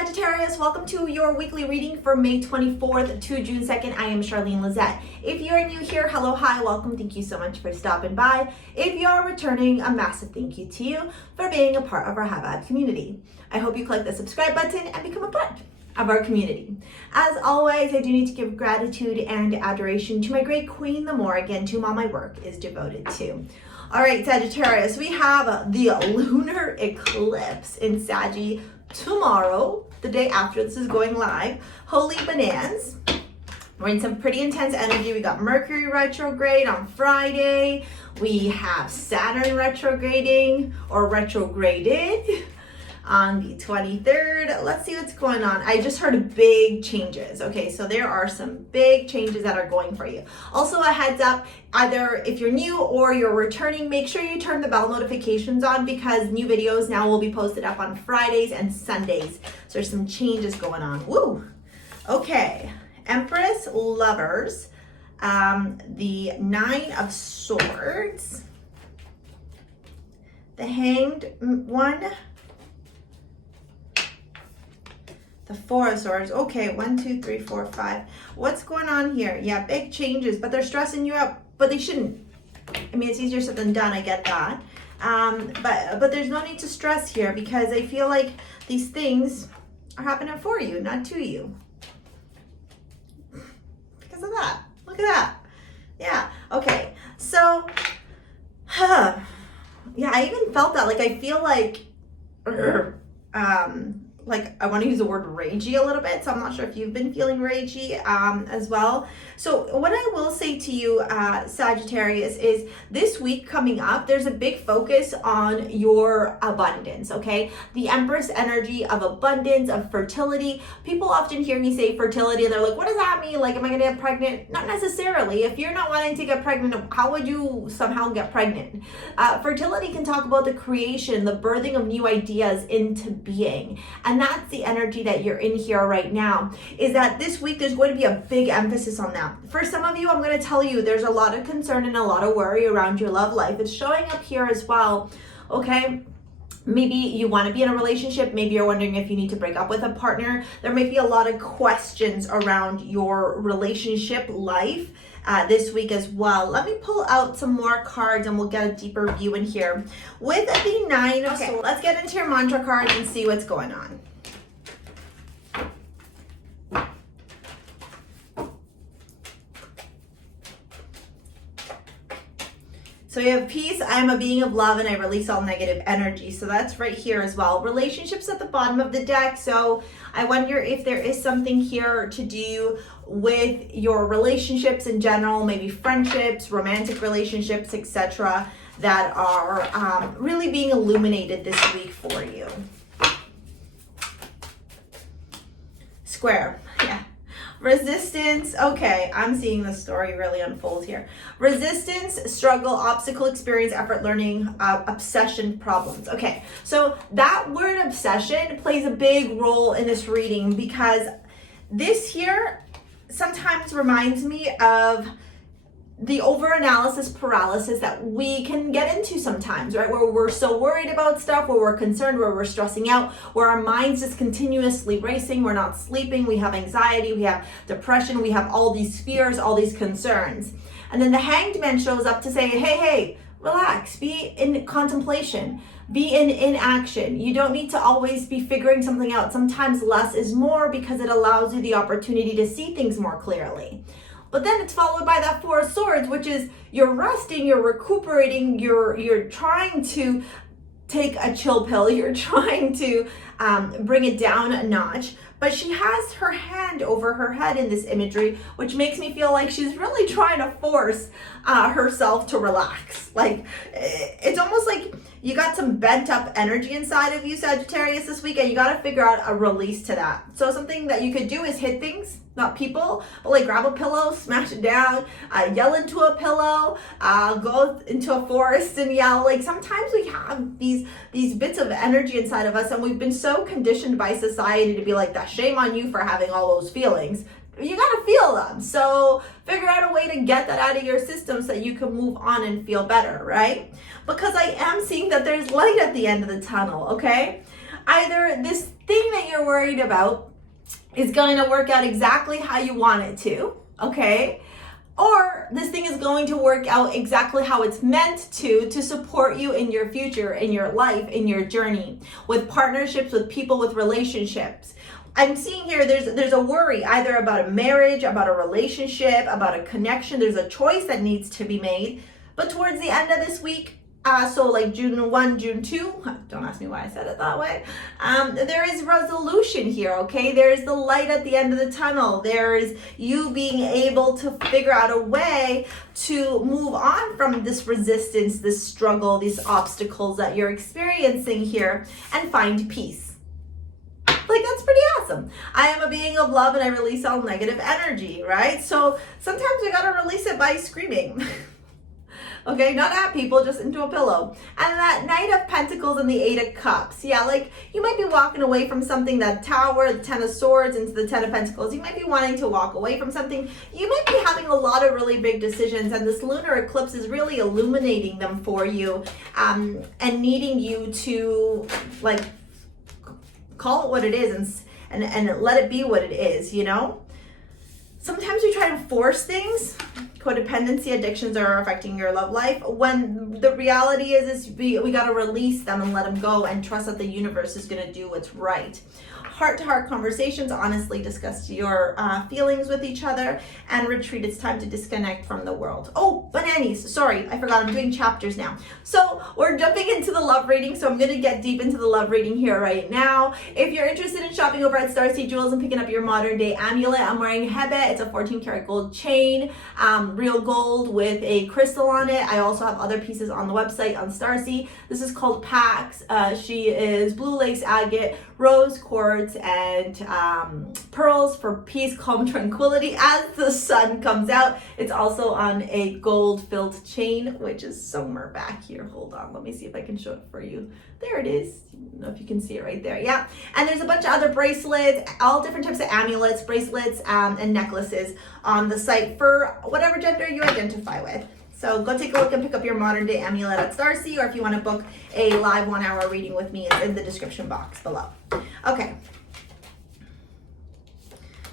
Sagittarius, welcome to your weekly reading for May 24th to June 2nd. I am Charlene Lizette. If you're new here, hello, hi, welcome. Thank you so much for stopping by. If you're returning, a massive thank you to you for being a part of our High Vibe community. I hope you click the subscribe button and become a part of our community. As always, I do need to give gratitude and adoration to my great queen, the Morrigan, to whom all my work is devoted to. All right, Sagittarius, we have the lunar eclipse in Saggy tomorrow, the day after this is going live. Holy bananas. We're in some pretty intense energy. We got Mercury retrograde on Friday. We have Saturn retrograding or retrograded on the 23rd. Let's see what's going on. I just heard big changes. Okay, so there are some big changes that are going for you. Also, a heads up, either if you're new or you're returning, make sure you turn the bell notifications on because new videos now will be posted up on Fridays and Sundays. So there's some changes going on. Woo! Okay, Empress, Lovers, the Nine of Swords, the Hanged One, the Four of Swords. Okay, 1, 2, 3, 4, 5. What's going on here? Yeah, big changes, but they're stressing you out, but they shouldn't. I mean, it's easier said than done, I get that. But there's no need to stress here because I feel like these things are happening for you, not to you. Because of that. Look at that. Yeah, okay. So, yeah, I even felt that. Like, I feel like I want to use the word ragey a little bit, so I'm not sure if you've been feeling ragey as well. So what I will say to you, Sagittarius, is this week coming up, there's a big focus on your abundance, okay? The Empress energy of abundance, of fertility. People often hear me say fertility, and they're like, what does that mean? Like, am I going to get pregnant? Not necessarily. If you're not wanting to get pregnant, how would you somehow get pregnant? Fertility can talk about the creation, the birthing of new ideas into being. And that's the energy that you're in here right now, is that this week there's going to be a big emphasis on that. For some of you, I'm going to tell you there's a lot of concern and a lot of worry around your love life. It's showing up here as well, okay? Maybe you want to be in a relationship. Maybe you're wondering if you need to break up with a partner. There may be a lot of questions around your relationship life this week as well. Let me pull out some more cards and we'll get a deeper view in here. With the Nine of Swords, let's get into your mantra cards and see what's going on. So you have peace, I am a being of love, and I release all negative energy. So that's right here as well. Relationships at the bottom of the deck. So I wonder if there is something here to do with your relationships in general, maybe friendships, romantic relationships, etc., that are really being illuminated this week for you. Square, yeah. Resistance, okay, I'm seeing the story really unfold here. Resistance, struggle, obstacle, experience, effort, learning, obsession, problems. Okay, so that word obsession plays a big role in this reading because this here sometimes reminds me of the over-analysis paralysis that we can get into sometimes, right? Where we're so worried about stuff, where we're concerned, where we're stressing out, where our mind's just continuously racing, we're not sleeping, we have anxiety, we have depression, we have all these fears, all these concerns. And then the Hanged Man shows up to say, hey, relax, be in contemplation, be in inaction. You don't need to always be figuring something out. Sometimes less is more because it allows you the opportunity to see things more clearly. But then it's followed by that Four of Swords, which is you're resting, you're recuperating, you're trying to take a chill pill, you're trying to bring it down a notch. But she has her hand over her head in this imagery, which makes me feel like she's really trying to force herself to relax. Like, it's almost like you got some bent up energy inside of you, Sagittarius, this week, and you got to figure out a release to that. So something that you could do is hit things, not people, but like grab a pillow, smash it down, yell into a pillow, go into a forest and yell. Like, sometimes we have these bits of energy inside of us, and we've been so conditioned by society to be like, that shame on you for having all those feelings. You gotta feel them. So figure out a way to get that out of your system so that you can move on and feel better, right? Because I am seeing that there's light at the end of the tunnel, okay? Either this thing that you're worried about is going to work out exactly how you want it to, okay? Or this thing is going to work out exactly how it's meant to support you in your future, in your life, in your journey, with partnerships, with people, with relationships. I'm seeing here there's a worry either about a marriage, about a relationship, about a connection. There's a choice that needs to be made. But towards the end of this week, so like June 1, June 2, don't ask me why I said it that way, there is resolution here, okay? There's the light at the end of the tunnel. There's you being able to figure out a way to move on from this resistance, this struggle, these obstacles that you're experiencing here and find peace. Like, that's pretty awesome. I am a being of love and I release all negative energy, right? So sometimes we gotta release it by screaming. Okay, not at people, just into a pillow. And that Knight of Pentacles and the Eight of Cups. Yeah, like you might be walking away from something, that Tower, the Ten of Swords into the Ten of Pentacles. You might be wanting to walk away from something. You might be having a lot of really big decisions, and this lunar eclipse is really illuminating them for you, and needing you to like call it what it is and let it be what it is, you know? Sometimes we try to force things. Codependency, addictions are affecting your love life, when the reality is we got to release them and let them go and trust that the universe is going to do what's right. Heart-to-heart conversations, honestly discuss your feelings with each other, and retreat. It's time to disconnect from the world. Oh, bananas. Sorry, I forgot. I'm doing chapters now. So we're jumping into the love reading. So I'm going to get deep into the love reading here right now. If you're interested in shopping over at STARSEA Jewels and picking up your modern day amulet, I'm wearing Hebe. It's a 14 karat gold chain, real gold with a crystal on it. I also have other pieces on the website on STARSEA. This is called Pax. She is blue lace agate, rose quartz, and pearls for peace, calm, tranquility as the sun comes out. It's also on a gold filled chain, which is somewhere back here. Hold on, let me see if I can show it for you. There it is. I don't know if you can see it right there. Yeah. And there's a bunch of other bracelets, all different types of amulets, bracelets, and necklaces on the site for whatever gender you identify with. So go take a look and pick up your modern day amulet at STARSEA, or if you want to book a live 1 hour reading with me, it's in the description box below. Okay.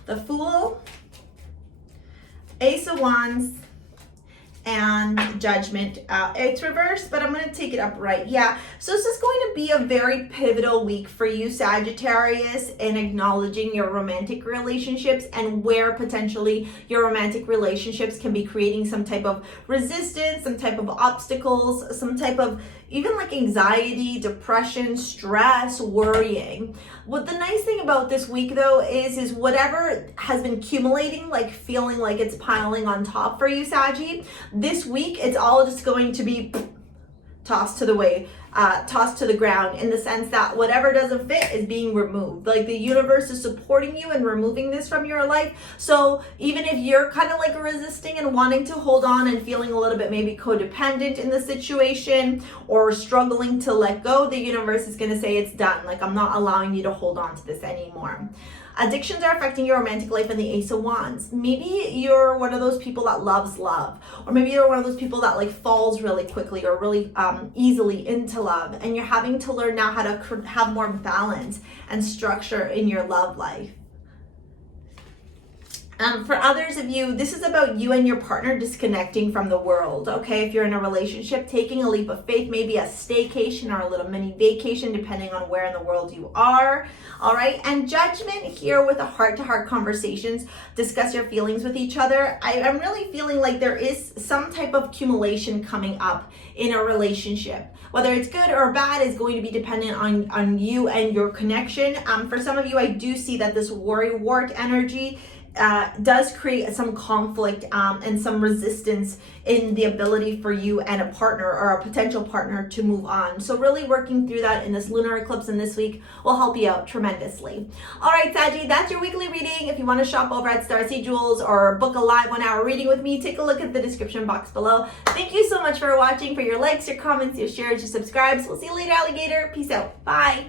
The Fool, Ace of Wands, and Judgment. It's reversed, but I'm going to take it upright. Yeah, so this is going to be a very pivotal week for you, Sagittarius, in acknowledging your romantic relationships and where potentially your romantic relationships can be creating some type of resistance, some type of obstacles, some type of even like anxiety, depression, stress, worrying. What the nice thing about this week though is whatever has been accumulating, like feeling like it's piling on top for you, Saggy, this week it's all just going to be tossed to the ground, in the sense that whatever doesn't fit is being removed. Like the universe is supporting you and removing this from your life. So even if you're kind of like resisting and wanting to hold on and feeling a little bit maybe codependent in the situation or struggling to let go, the universe is going to say it's done. Like, I'm not allowing you to hold on to this anymore. Addictions are affecting your romantic life and the Ace of Wands. Maybe you're one of those people that loves love, or maybe you're one of those people that like falls really quickly or really easily into love, and you're having to learn now how to have more balance and structure in your love life. For others of you, this is about you and your partner disconnecting from the world, okay? If you're in a relationship, taking a leap of faith, maybe a staycation or a little mini vacation, depending on where in the world you are, all right? And Judgment here with a heart-to-heart conversations, discuss your feelings with each other. I'm really feeling like there is some type of accumulation coming up in a relationship. Whether it's good or bad is going to be dependent on you and your connection. For some of you, I do see that this worry wart energy does create some conflict and some resistance in the ability for you and a partner or a potential partner to move on. So really working through that in this lunar eclipse in this week will help you out tremendously. All right, Saggy, that's your weekly reading. If you want to shop over at STARSEA Jewels or book a live 1 hour reading with me, take a look at the description box below. Thank you so much for watching, for your likes, your comments, your shares, your subscribes. We'll see you later, alligator. Peace out. Bye.